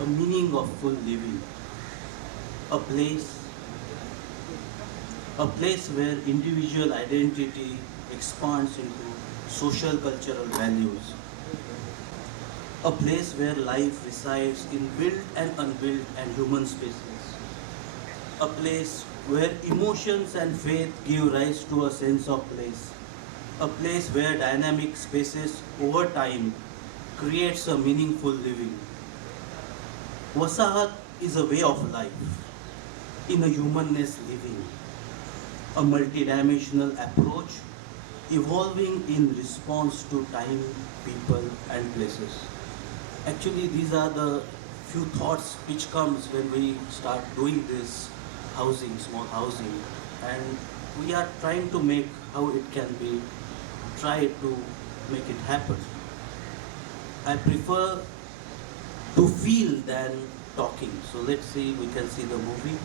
a meaning of full living, a place, a place where individual identity expands into social cultural values, a place where life resides in built and unbuilt and human spaces, a place where emotions and faith give rise to a sense of place, a place where dynamic spaces over time creates a meaningful living. Wasahat is a way of life in a humanness living, a multidimensional approach evolving in response to time, people and places. Actually, these are the few thoughts which comes when we start doing this housing, small housing, and we are trying to make how it can be, try to make it happen. I prefer to feel than talking. So let's see, we can see the movie.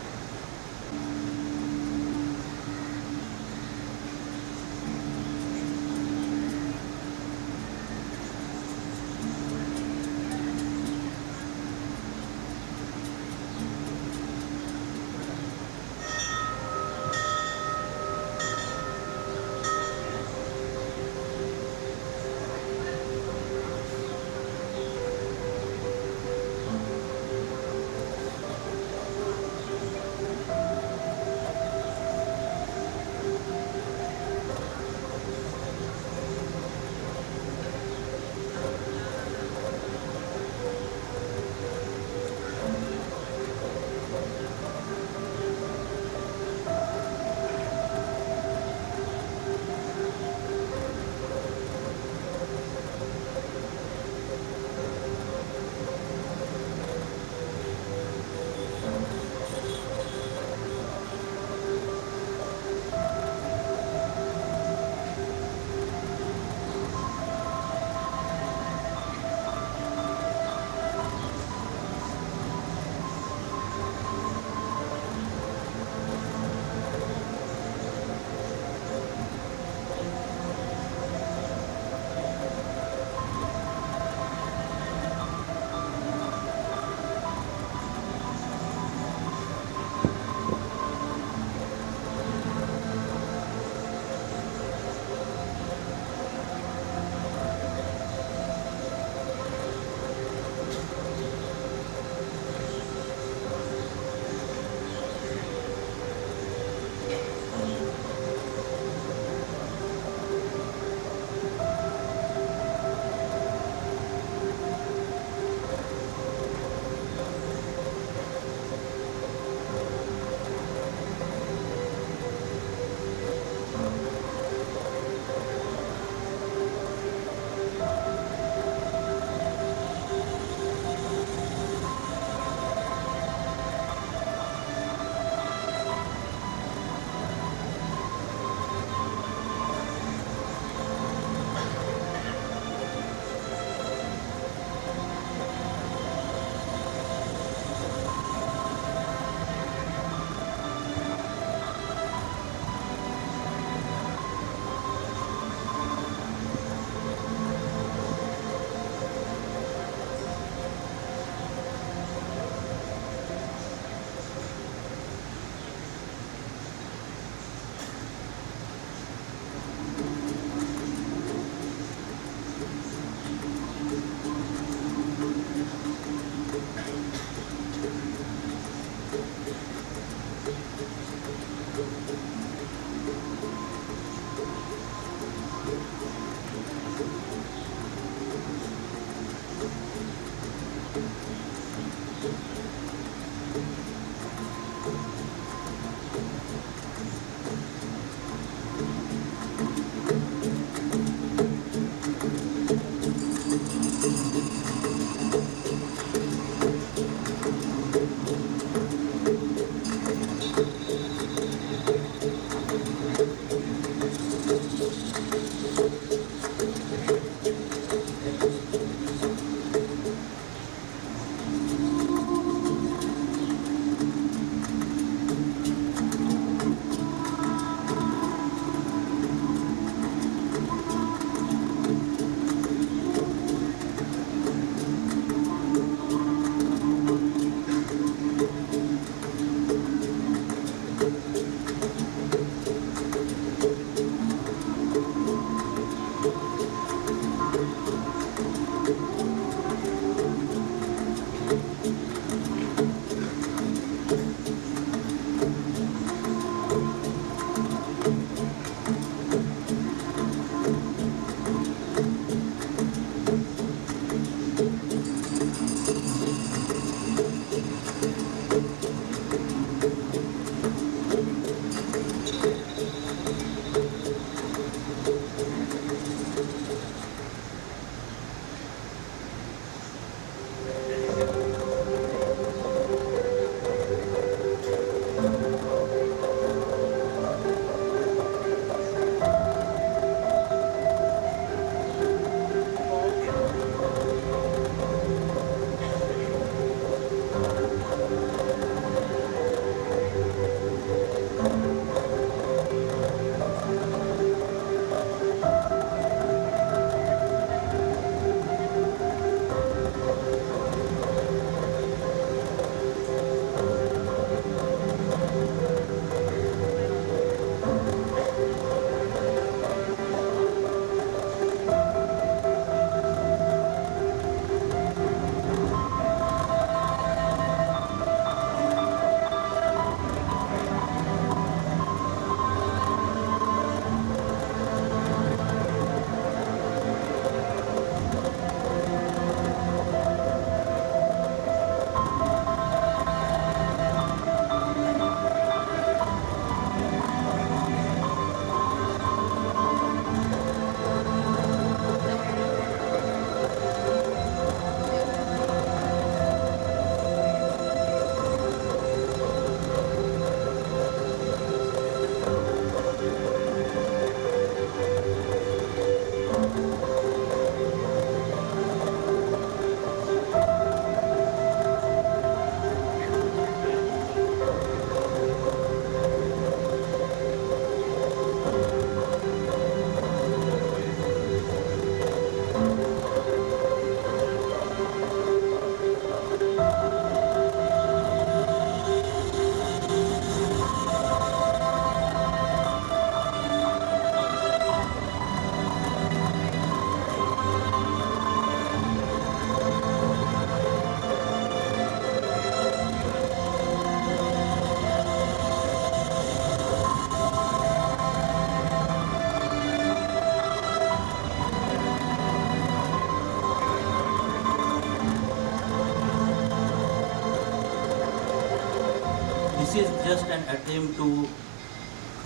This is just an attempt to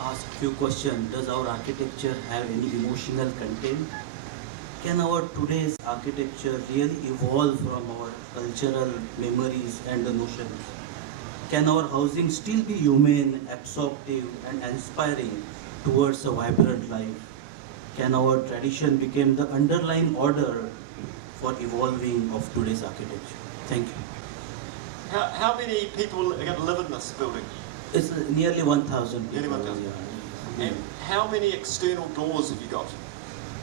ask few questions. Does our architecture have any emotional content? Can our today's architecture really evolve from our cultural memories and the notions? Can our housing still be humane, absorptive and inspiring towards a vibrant life? Can our tradition become the underlying order for evolving of today's architecture? Thank you. How many people are going to live in this building? It's nearly 1,000 people. Nearly 1,000. Yeah. And how many external doors have you got?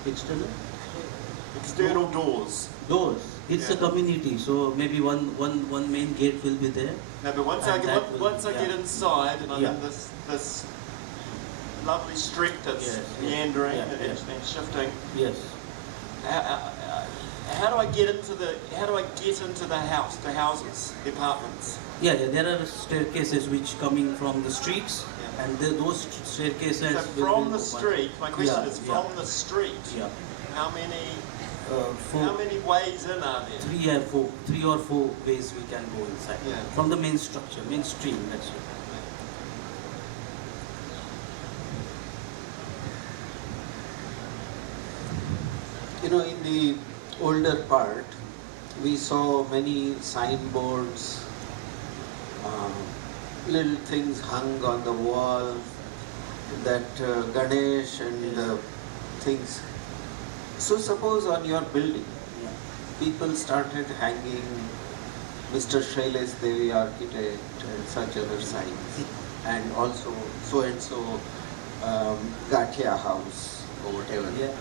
External? External doors. Doors. It's a Yeah. community, so maybe one main gate will be there. No, but once I And get that will- once I get yeah. inside and I'm Yeah. in this lovely street that's Yes, yes. meandering Yeah, and, yeah. and shifting, Yes. how do I get into the house, the houses, the apartments? Yeah, there are staircases which coming from the streets, Yeah. and those staircases. So will from be the open. street, my question Yeah, is yeah. from the street. Yeah. How many Four, how many ways in are there? three or four ways we can go inside. Yeah. From the main structure, main stream. That's it. You know, in the older part, we saw many signboards, little things hung on the wall, that Ganesh and things. So suppose on your building, Yeah. people started hanging Mr. Shailesh Devi architect and such other signs, and also so and so Gatia house or whatever. Yeah.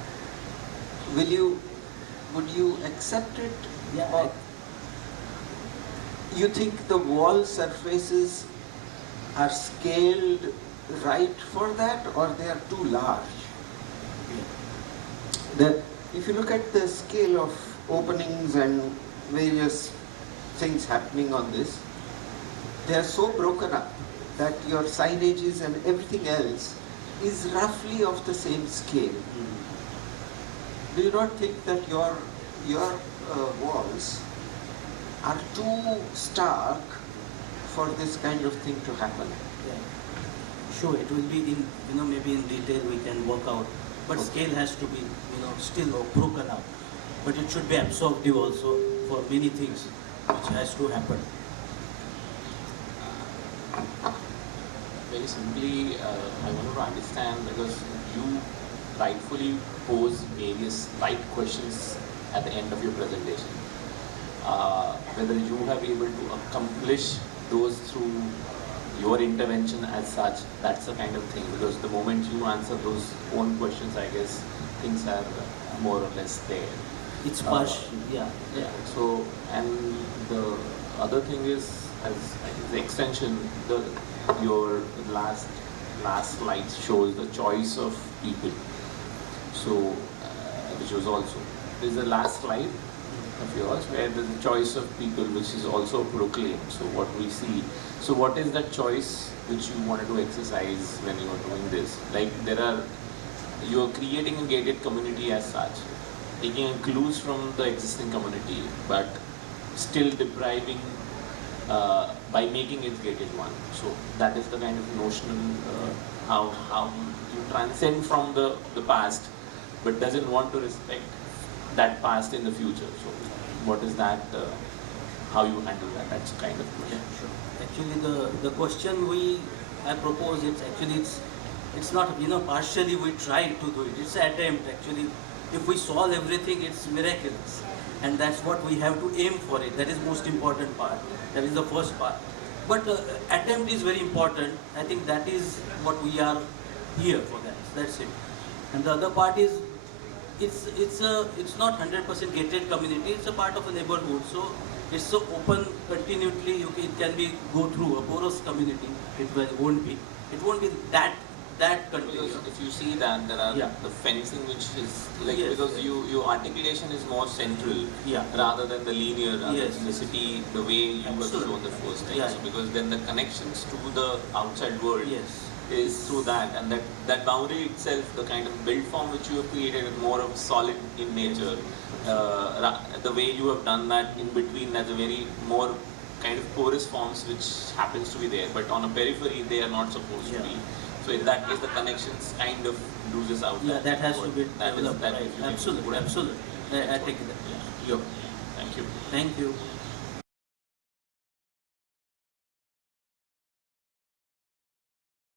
Would you accept it? Yeah. Or you think the wall surfaces are scaled right for that, or they are too large? If you look at the scale of openings and various things happening on this, they are so broken up that your signages and everything else is roughly of the same scale. Mm. Do you not think that your walls are too stark for this kind of thing to happen? Yeah. Sure, it will be in, maybe in detail we can work out. But Okay. scale has to be, still broken up. But it should be absorptive also for many things which has to happen. Very simply, I want to understand, because you rightfully pose various right questions at the end of your presentation. Whether you have been able to accomplish those through your intervention as such, that's the kind of thing, because the moment you answer those own questions, I guess things are more or less there. It's partial, yeah. Yeah. So, and the other thing is, as I think the extension, your last slide shows the choice of people. So, which was also, there's the last slide of yours where there's a choice of people, which is also proclaimed. So what we see. So what is that choice which you wanted to exercise when you are doing this? Like you are creating a gated community as such, taking clues from the existing community, but still depriving by making it gated one. So that is the kind of notional how you transcend from the past, but doesn't want to respect that past in the future. So what is that? How you handle that? That's kind of question. Yeah, sure. Actually, the question I propose, it's not, partially we try to do it. It's an attempt actually. If we solve everything, it's miraculous. And that's what we have to aim for it. That is most important part. That is the first part. But attempt is very important. I think that is what we are here for that. That's it. And the other part is, it's not 100% gated community. It's a part of a neighborhood. So it's so open continually. It can be go through a porous community. It won't be that continuous. Because if you see that there are Yeah. the fencing which is like, Yes, because yes. your articulation is more central Yeah. rather than the linear, rather Yes. than the city, the way you have Absolutely. shown the first time. Yeah. So because then the connections to the outside world Yes. is through that, and that boundary itself, the kind of build form which you have created is more of solid in nature. The way you have done that in between, that's a very more kind of porous forms which happens to be there, but on a periphery they are not supposed to be. So in that case, the connections kind of loses out. Yeah, that has to be that is developed, that right? if you can Absolutely, put it- absolutely. I take it. Yeah. Yo, Thank you. thank you.